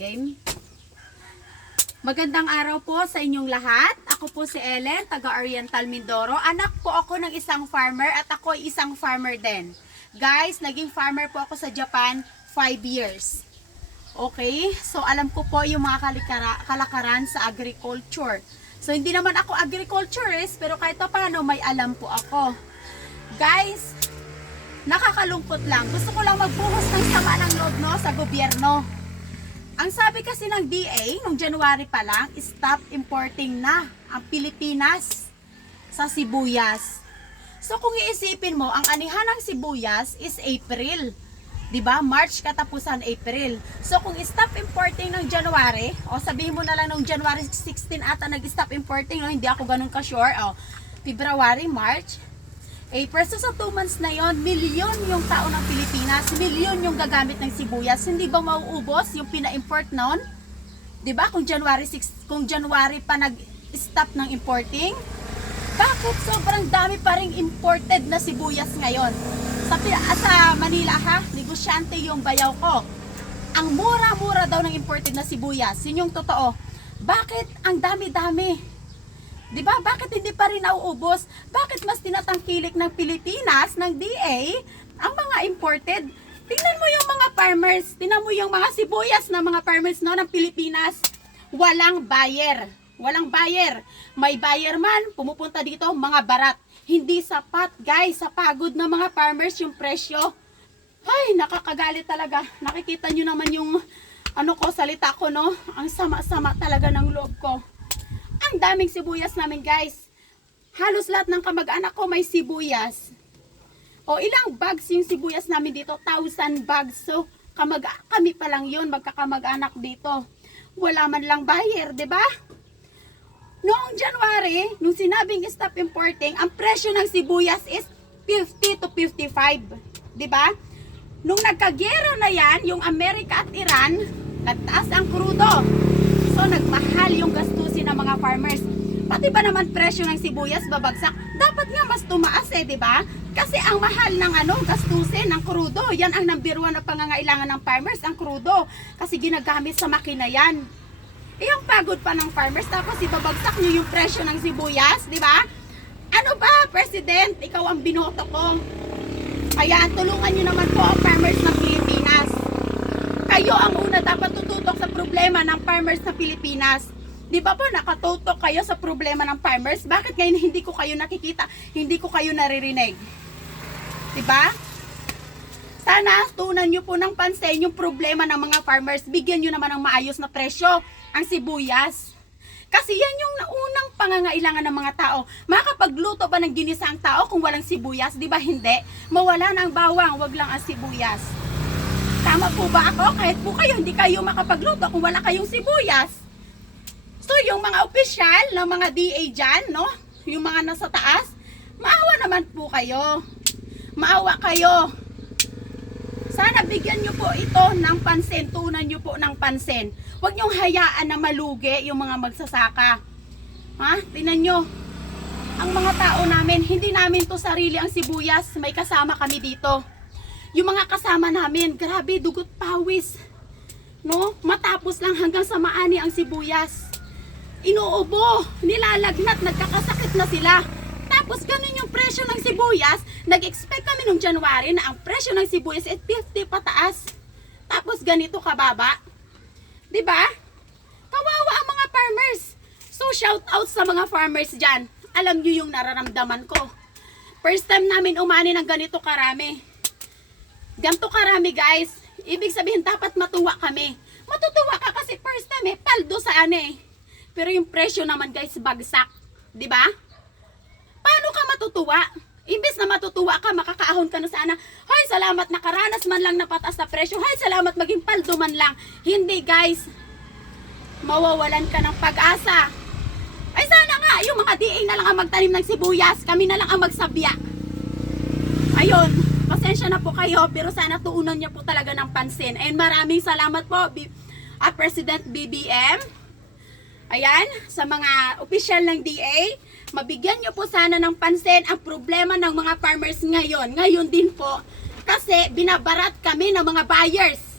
Game. Magandang araw po sa inyong lahat. Ako po si Ellen, taga Oriental Mindoro. Anak po ako ng isang farmer at ako ay isang farmer din. Guys, naging farmer po ako sa Japan 5 years. Okay? So alam ko po yung mga kalakaran sa agriculture. So hindi naman ako agriculturist, pero kahit paano may alam po ako. Guys, nakakalungkot lang. Gusto ko lang magbuhos ng sama ng loob sa gobyerno. Ang sabi kasi ng DA, nung January pa lang, stop importing na ang Pilipinas sa sibuyas. So kung iisipin mo, ang anihan ng sibuyas is April. 'Di ba? March katapusan April. So kung stop importing ng January, o sabihin mo na lang nung January 16 ata nag-stop importing, no? Hindi ako ganun ka-sure. February, March, April. So sa 2 months na yon, milyon yung tao ng Pilipinas, milyon yung gagamit ng sibuyas. Hindi ba mauubos yung pina-import noon? 'Di ba? Kung January pa nag-stop ng importing, bakit sobrang dami pa ring imported na sibuyas ngayon? Sa Manila negosyante yung bayaw ko. Ang mura-mura daw ng imported na sibuyas. Yun yung totoo. Bakit ang dami-dami? Diba? Bakit hindi pa rin nauubos? Bakit mas tinatangkilik ng Pilipinas, ng DA, ang mga imported? Tingnan mo yung mga farmers. Tingnan mo yung mga sibuyas na mga farmers ng Pilipinas. Walang buyer. Walang buyer. May buyer man, pumupunta dito, mga barat. Hindi sapat, guys, sa pagod ng mga farmers yung presyo. Ay, nakakagalit talaga. Nakikita nyo naman yung salita ko, no? Ang sama-sama talaga ng loob ko. Ang daming sibuyas namin, guys. Halos lahat ng kamag-anak ko may sibuyas. O ilang bags yung sibuyas namin dito? 1,000 bags. So, kami pa lang yun, magkakamag-anak dito. Wala man lang buyer, 'di ba? Noong January, nung sinabing stop importing, ang presyo ng sibuyas is 50 to 55. 'Di ba? Nung nagkagera na yan, yung Amerika at Iran, nagtaas ang krudo. So, nagmahal yung gastusin ng mga farmers. Pati ba naman presyo ng sibuyas babagsak? Dapat nga mas tumaas di ba? Kasi ang mahal ng gastusin ng krudo. Yan ang number 1 na pangangailangan ng farmers, ang krudo. Kasi ginagamit sa makina yan. Yung pagod pa ng farmers, tapos ibabagsak nyo yung presyo ng sibuyas, di ba? Ano ba, President? Ikaw ang binoto ko. Kaya tulungan nyo naman po ang farmers ng Pilipinas. Kayo ang una dapat tututok sa problema ng farmers sa Pilipinas. Di ba po nakatutok kayo sa problema ng farmers? Bakit ngayon hindi ko kayo nakikita, hindi ko kayo naririnig? Di ba? Sana tunan nyo po ng pansin yung problema ng mga farmers. Bigyan nyo naman ng maayos na presyo ang sibuyas. Kasi yan yung naunang pangangailangan ng mga tao. Makakapagluto ba ng ginisa ang tao kung walang sibuyas? Di ba hindi? Mawala na ang bawang, wag lang ang sibuyas. Tama po ba ako? Kahit po kayo, hindi kayo makapagluto kung wala kayong sibuyas. So yung mga opisyal ng mga DA dyan, no? Yung mga nasa taas, maawa naman po kayo. Maawa kayo. Sana bigyan nyo po ito ng pansin, tunan nyo po ng pansin. Huwag nyong hayaan na malugi yung mga magsasaka. Tingnan nyo. Ang mga tao namin, hindi namin to sarili ang sibuyas. May kasama kami dito. Yung mga kasama namin, grabe, dugot pawis. No? Matapos lang hanggang sa maani ang sibuyas. Inuubo, nilalagnat, nagkakasakit na sila. Tapos ganun yung presyo ng sibuyas. Nag-expect kami nung January na ang presyo ng sibuyas ay 50 pataas. Tapos ganito kababa. 'Di ba? Kawawa ang mga farmers. So shout out sa mga farmers diyan. Alam niyo yung nararamdaman ko. First time namin umani ng ganito karami. Ganto karami, guys. Ibig sabihin dapat matuwa kami. Matutuwa ka kasi first time paldo sa Pero yung presyo naman, guys, bagsak. 'Di ba? Paano ka matutuwa? Imbes na matutuwa ka, makakaahon ka na sana. Hoy, salamat nakaranas man lang na pataas na presyo. Hoy, salamat maging paldo man lang. Hindi, guys. Mawawalan ka ng pag-asa. Ay, sana nga, yung mga DA na lang ang magtanim ng sibuyas. Kami na lang ang magsabya. Ayun, pasensya na po kayo, pero sana tuunan niyo po talaga ng pansin. And maraming salamat po, President BBM. Ayan, sa mga opisyal ng DA, mabigyan nyo po sana ng pansin ang problema ng mga farmers ngayon. Ngayon din po, kasi binabarat kami ng mga buyers.